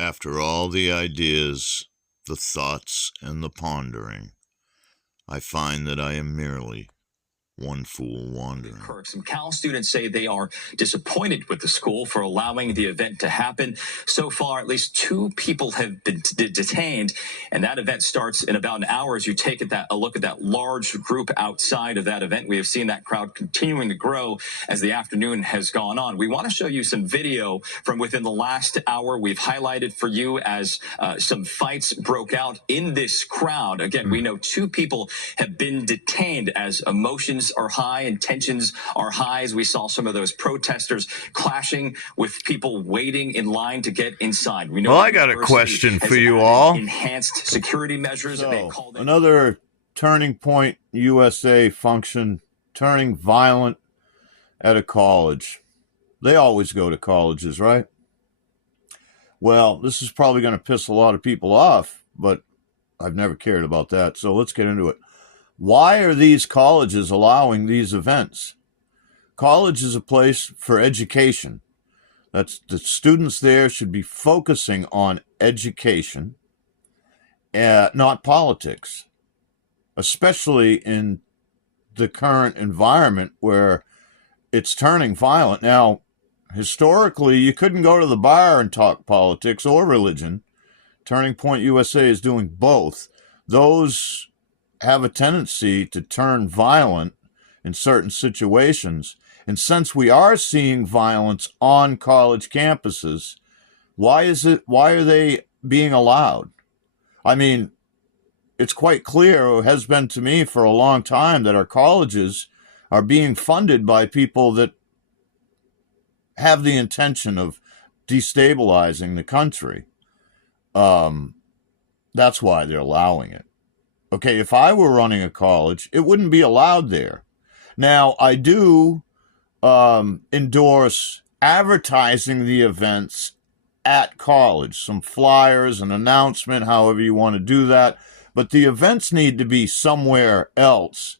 After all the ideas, the thoughts, and the pondering, I find that I am merely one fool wandering. Some Cal students say they are disappointed with the school for allowing the event to happen. So far, at least 2 people have been detained, and that event starts in about an hour. As you take a look at that large group outside of that event, we have seen that crowd continuing to grow as the afternoon has gone on. We want to show you some video from within the last hour. We've highlighted for you as some fights broke out in this crowd. Again, we know 2 people have been detained as emotions are high and tensions are high, as we saw some of those protesters clashing with people waiting in line to get inside. We know I got a question for you all. Enhanced security measures. So, another Turning Point USA function, turning violent at a college. They always go to colleges, right? Well, this is probably going to piss a lot of people off, but I've never cared about that. So let's get into it. Why are these colleges allowing these events? College is a place for education. That's the students there should be focusing on education, not politics, especially in the current environment where it's turning violent. Now, historically, you couldn't go to the bar and talk politics or religion. Turning Point USA is doing both. Those have a tendency to turn violent in certain situations. And since we are seeing violence on college campuses, why are they being allowed? I mean, it's quite clear, or has been to me for a long time, that our colleges are being funded by people that have the intention of destabilizing the country. That's why they're allowing it. Okay, if I were running a college, it wouldn't be allowed there. Now, I do endorse advertising the events at college, some flyers, an announcement, however you want to do that. But the events need to be somewhere else.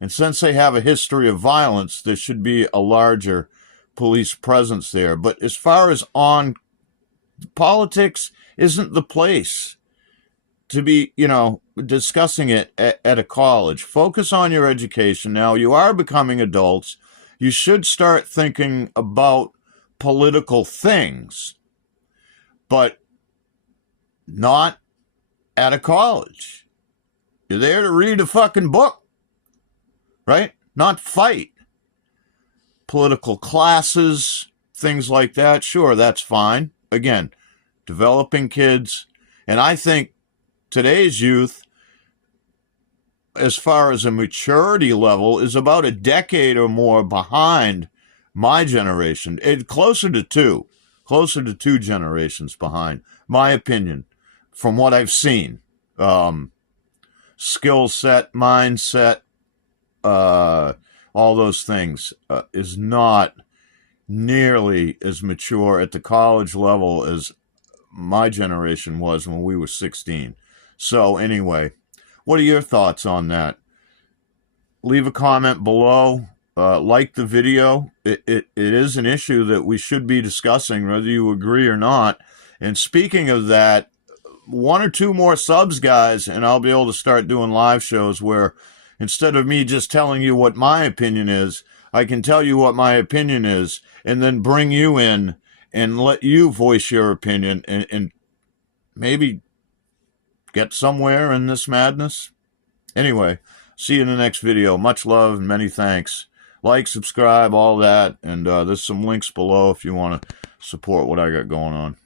And since they have a history of violence, there should be a larger police presence there. But as far as on politics, isn't the place to be, discussing it at a college. Focus on your education. Now, you are becoming adults. You should start thinking about political things, but not at a college. You're there to read a fucking book, right? Not fight. Political classes, things like that, sure, that's fine. Again, developing kids. And I think today's youth, as far as a maturity level, is about a decade or more behind my generation. Closer to two generations behind, my opinion, from what I've seen. Skill set, mindset, all those things is not nearly as mature at the college level as my generation was when we were 16. So anyway, what are your thoughts on that? Leave a comment below. Like the video. It is an issue that we should be discussing, whether you agree or not. And speaking of that, 1 or 2 more subs, guys, and I'll be able to start doing live shows where instead of me just telling you what my opinion is, I can tell you what my opinion is and then bring you in and let you voice your opinion and maybe get somewhere in this madness. Anyway, see you in the next video. Much love and many thanks. Like, subscribe, all that, and there's some links below if you want to support what I got going on.